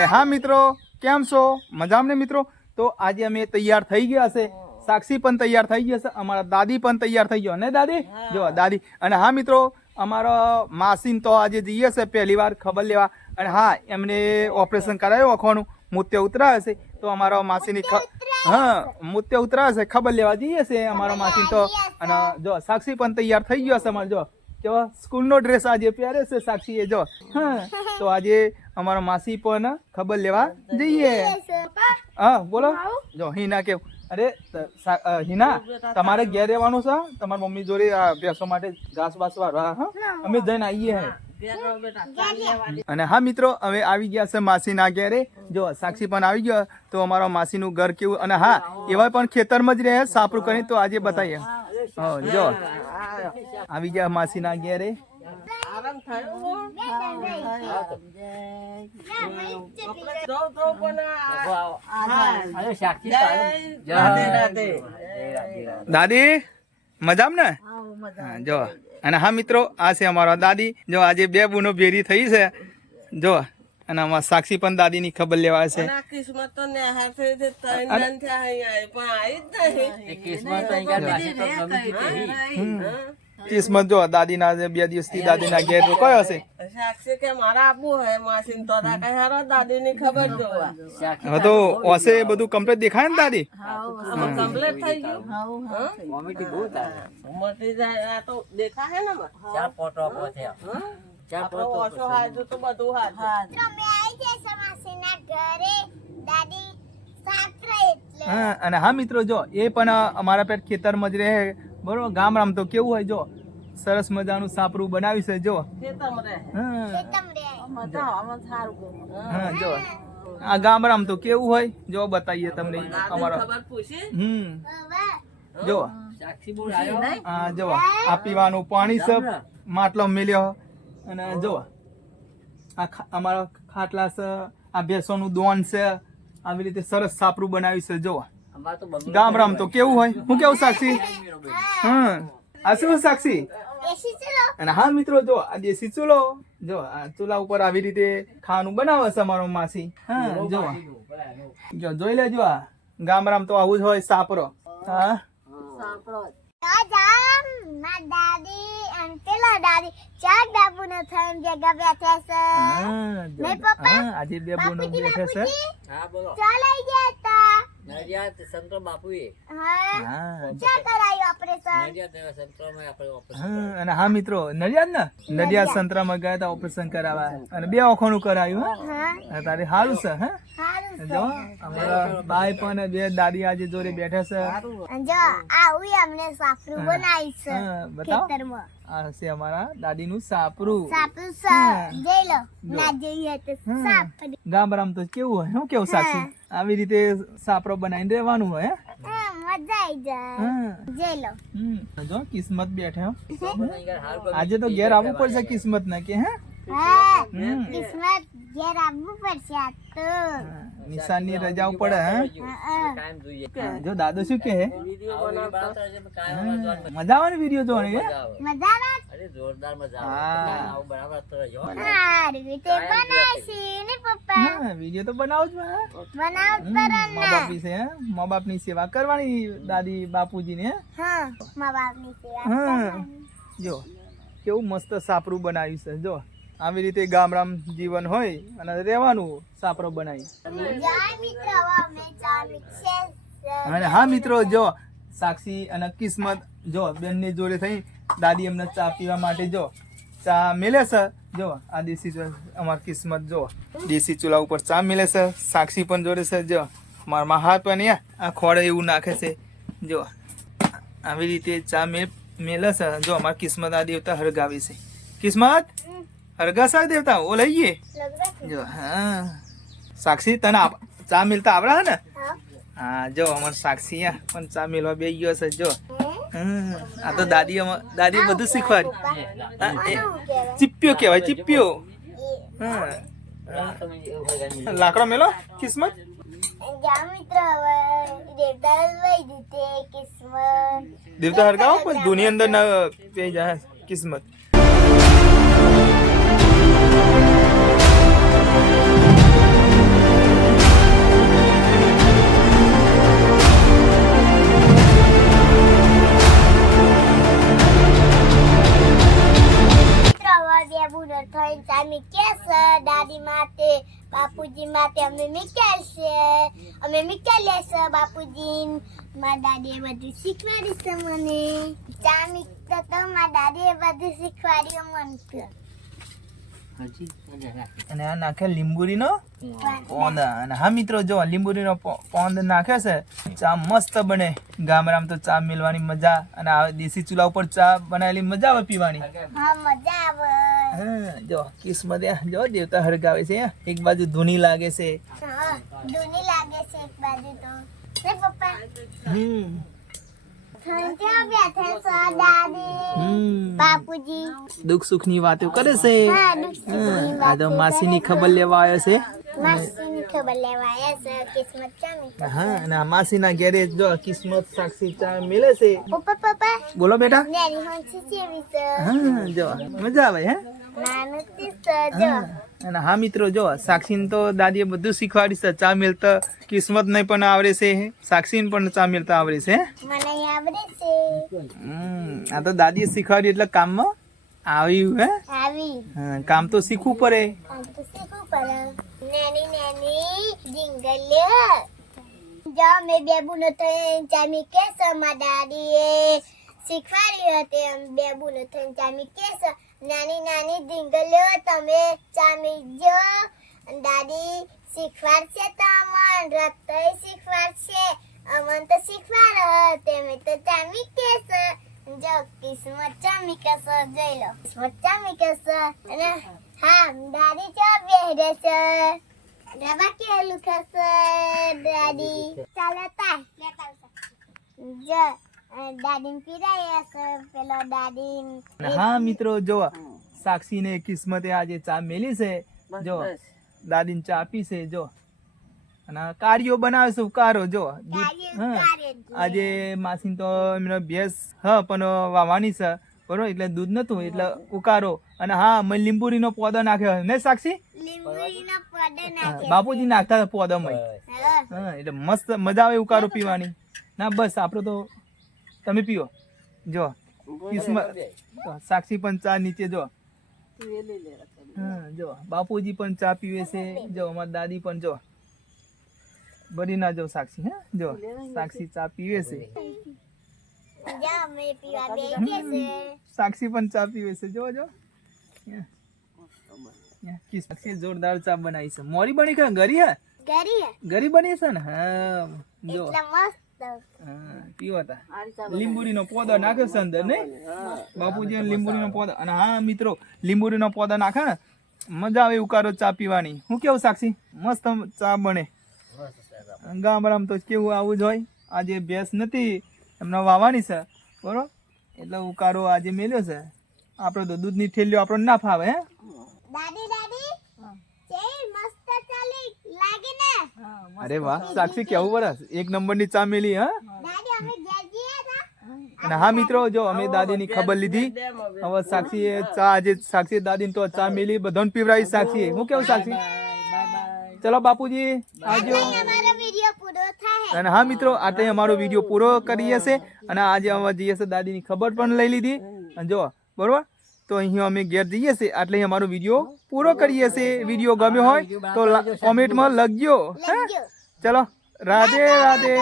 અને હા મિત્રો કેમ છો? મજામ ને મિત્રો? તો આજે અમે તૈયાર થઈ ગયા છે. સાક્ષી પણ તૈયાર થઈ ગયા છે અમારા દાદી પણ તૈયાર થઈ ગયો. ને દાદી? જો દાદી. અને હા મિત્રો અમારા માસીન તો આજે જઈએ છે પહેલી વાર ખબર લેવા. અને હા એમને ઓપરેશન કરાયું આંખોનું મૂત્ય ઉતરાવે છે. તો અમારા માસીની હા મૂત્ય ઉતરાવે છે ખબર લેવા જઈએ છે અમારા માસી તો. અને જો સાક્ષી પણ તૈયાર થઈ ગયો છે અમારે. જો જો સ્કૂલનો ડ્રેસ આજે પહેરે છે સાક્ષીએ જો. હા. તો આજે અમારા માસી પણ ખબર લેવા જઈએ. હા બોલો. જો હિના કેવું. અરે હિના તમારે ઘેર રહેવાનું છે? તમારી મમ્મી જોડે આ ભેંસો માટે ઘાસ વાસ વાળવા અમે જઈને આવીએ હે. અને હા મિત્રો હવે આવી ગયા છે માસીના ઘેરે. જો સાક્ષી પણ આવી ગયો. તો અમારા માસીનું ઘર કેવું? અને હા એવા પણ ખેતરમાં જ રહે સાપરું કરી તો આજે બતાવીએ. હા જો. આવી ગયા માસીના ઘેરે. દાદી મજામ ને? જો. અને હા મિત્રો આ છે અમારા દાદી. જો આજે બે બુનો ભેરી થઈ છે. જો અને અમારા સાક્ષી પણ દાદીની ખબર લેવા છે કિસ્મત તો નેહાર થઈ છે ત્રણ થયા પણ આવી જ નહીં. હા? કિસ્મત જો દાદીના બે બે દિવસથી દાદીના ઘેર રોકાયો હશે સાક્ષી કે મારા આબુ હે માસીન તો તા કઈ હારો દાદીની ખબર જોવા. હા તો ઓસે બધું કમ્પ્લીટ દેખાય ને દાદી? કમ્પ્લીટ થઈ ગયું? હા? મોટી જાય આ તો દેખાય ને માં? હા? આપણો ઓછો હાજુ તો બધું હાજુ મે આઈ છે સમાસીના ઘરે. દાદી સાત્ર એટલે. હા અને હા મિત્રો જો એ પણ અમારા પેટ ખેતરમાં જ રહે. બરોબર? ગામડામાં તો કેવું હોય જો સરસ મજાનું સાપરું બનાવી છે જો. હા. જો. આ ગામડામાં તો કેવું હોય જો બતાવીએ તમને અમારો. હમ. જો. આ જો. આ પીવાનું પાણી છે. માટલો મેલ્યો. અને જો. આ અમારા ખાટલા છે. આ ભેંસોનું દોન છે. આવી રીતે સરસ સાપરું બનાવ્યું છે જો. ગામડામાં તો કેવું હોય? હું કેવું સાક્ષી? હમ. આ શું સાક્ષી? અને હા મિત્રો જો આ દેશી ચૂલો. જો આ ચૂલા ઉપર આવી રીતે ખાવાનું બનાવે છે અમારો માસી. હા જો. જો જોઈ લેજો આ. ગામડામાં તો આવું જ હોય સાપરો. હા. સાપરો દાદી અને પેલા દાદી ચાર બાબુ ને થઈને ભેગા બેઠા છે. હા, નહીં પપ્પા? આજે બે બોનો બેઠે છે બોલો. ચાલ આઈ ગયા. તા સંતો હા, અને હા મિત્રો નડિયાદ ને? નડિયાદ સંતરામાં ગયા હતા ઓપરેશન કરાવવા. અને બે આંખોનું કરાયું હા? હા. તારે સારું છે હે? જો અમારા બાઈ પણ બે દાદી આજે જોડે બેઠા છે. જો આવું અમને સાફરું બનાવી છે બતાવો. ખેતરમાં. આ છે અમારા દાદીનું સાપરું. સાપરું જઈ લો ના જોઈએ તો સાપરું. ગામડામાં તો કેવું હોય? શું કેવું સાચું? આવી રીતે સાપરો બનાવીને રહેવાનું હોય હે? હા, મજા આવી જાય. હા. જઈ લો. હમ, જો કિસ્મત બેઠે હો. આજે તો ઘેર આવવું પડશે કિસ્મત ના કે હે? હા કિસ્મત ઘેર આવવું પડશે આ તો. નિશાનની રજાઓ પડે હે? હા, હા, જો દાદો શું કે હે? વીડિયો બનાવતા હા, મજા આવે. ને વીડિયો જોવાની હે મજા આવે હા રીતે બનાવીશી ને પપ્પા? હા વીડિયો તો બનાવો જ બનાવ હમ, મા બાપ વિશે હે? મા બાપની સેવા કરવાની દાદી બાપુજી ને હા મા બાપની સેવા હા. જો કેવું મસ્ત સાપરું બનાવ્યું છે જો. આવી રીતે ગામડામ જીવન હોય અને રહેવાનું સાપરો બનાવી. અને હા મિત્રો, જો સાક્ષી અને કિસ્મત, જો બેનની જોડે થઈ, દાદી એમને ચા પીવા માટે જો ચા મેલે છે. જો આ દેશી અમાર કિસ્મત જો. દેશી ચૂલા ઉપર ચા મેલે છે. સાક્ષી પણ જોડે છે. જો મારામાં હાથ પણ આ ખોડે એવું નાખે છે. જો આવી રીતે ચા મે, મેલે છે. જો અમાર કિસ્મત આ દેવતા હરગાવી છે. કિસ્મત? હરગાસા દેવતા ઓ લઈએ જો હા. સાક્ષી તને ચા મિલતા આવડે હે ને? હા. જો અમાર સાક્ષી આ પણ ચા મિલવા બે ગયો છે જો. આ તો દાદી દાદી બધું શીખવાડી. હા, એ શું કહેવાય. ચીપ્યો કહેવાય ચીપ્યો. લાકડો મેલો? કિસ્મત? પણ મિત્રો અંદર દેવતા લઈ દીધે કિસ્મત. દાદી માટે બાપુજી માટે અમે મીઠાઈ છે. અમે મીઠાઈ લેશે બાપુજી. મારા દાદીએ બધું શીખવાડી છે મને. ચા મીઠતો તો મારા દાદીએ બધું શીખવાડ્યું મને અને આ નાખે લીંબુરીનો પોંદ. અને હા મિત્રો જો લીંબુરી નો પોંદ નાખે છે ચા મસ્ત બને. ગામડામાં તો ચા મેળવાની મજા. અને આ દેશી ચૂલા ઉપર ચા બનાવેલી મજા આવે પીવાની. હા મજા આવે. હા, જો કિસ્મત જો દેવતા હરગાવે છે એક બાજુ ધૂની લાગે છે. હા દૂની લાગે છે એક બાજુ તો. ને પપ્પા. હમ. દુઃખ સુખની વાતો કરે છે. આ તો માસીની ખબર લેવા આવ્યો છે. માસીની ખબર લેવા આવ્યા છે કિસ્મત ચામી હા અને આ માસીના ઘેરે જો કિસ્મત સાક્ષી ચા મિલે છે. બોલો બેટા. હા જો મજા આવે હા. અને હા મિત્રો જો સાક્ષીને તો દાદીએ બધું શીખવાડી છે ચા મિલતા કિસ્મત નહીં પણ આવડે છે સાક્ષીને પણ ચા મિલતા આવડે છે આ તો દાદીએ શીખવાડ્યું એટલે કામમાં આવ્યું હે? કામ તો શીખવું પડે. જો મેં બેબુનો થઈને ચામી કેસ મારા દાદીએ શીખવાડ્યું હતું. એમ બેબુનો થઈને ચામી કેસ નાની નાની ડીંગલીઓ તમે ચામી જો દાદી શીખવાડશે તો અમન રતય શીખવાડશે. અમન તો શીખવાડ તમે તો ચામી કેસ જો કિસ્મત ચામી કેસ જોઈ લો. કિસ્મત ચામી કેસ અને હા દાદી ચો બેહરે છે રવા કે લુખસ દાદી. ચાલે તા લેતા જો. દાદી પીરાય પેલો દાદી હા મિત્રો જો સાક્ષીને કિસ્મતે આજે ચા મેલી છે. જો દાદીને ચા છે જો અને કાર્યો બનાવે છે ઉકારો જો આજે માસી તો એમનો ભેંસ હ પણ વાવાની છે. બરોબર? એટલે દૂધ નતું એટલે ઉકારો. અને હા મેં લીંબુરીનો પોદો નાખ્યો ને સાક્ષી? બાપુજી નાખતા પોદો મય એટલે મસ્ત મજા આવે ઉકારો પીવાની. ના બસ આપડે તો તમે પીઓ. જો. કિસ્મત. સાક્ષી પણ ચા નીચે જો. હા જો. બાપુજી પણ ચા પીવે છે. જો અમારી દાદી પણ જો. બરી ના જો સાક્ષી હે? જો સાક્ષી ચા પીવે છે. સાક્ષી પણ ચા પીવે છે. જો જો. સાક્ષી જોરદાર ચા બનાવી છે. મોરી બની કે ગરી હે? ગરી બની છે ને? હા જો. મસ્ત લીંબુડીનો પોદો નાખ્યો છે અંદર નહીં? બાપુજી લીંબુડીનો પોદો અને હા મિત્રો લીંબુડીનો પોદો નાખે ને મજા આવે ઉકારો ચા પીવાની. હું કેવું સાક્ષી? મસ્ત ચા બને. ગામડામાં તો કેવું આવું જ હોય. આજે ભેંસ નથી એમને વાવાની છે બરોબર? એટલે ઉકારો આજે મેલ્યો છે. આપણે તો દૂધની થેલીઓ આપણને ના ફાવે હે દાદી દાદી ચેલ મસ્ત ચાલી લાગે ને અરે વાહ સાક્ષી કેવું વરસ? એક નંબરની ચા મેલી હા? દાદી અમે જઈએ હતા અને હા મિત્રો જો અમે દાદીની ખબર લીધી. હવે. સાક્ષીએ ચા આજે સાક્ષી દાદીને તો ચા મેલી બધાને પીવરાવી સાક્ષી હું કેવું સાક્ષી? ચલો બાપુજી આવજો. અમારો વિડિયો પૂરો થાય. અને હા મિત્રો આટલે અમારો વીડિયો પૂરો કરીએ છે અને આજે અમે જઈએ છીએ દાદીની ખબર પણ લઈ લીધી. અને જો બરોબર? તો અહીંયા અમે ઘેર જઈએ છીએ એટલે અમારો વીડિયો પૂરો કરીએ છીએ. વીડિયો ગમ્યો હોય તો કોમેન્ટમાં લખજો ચલો રાધે રાધે.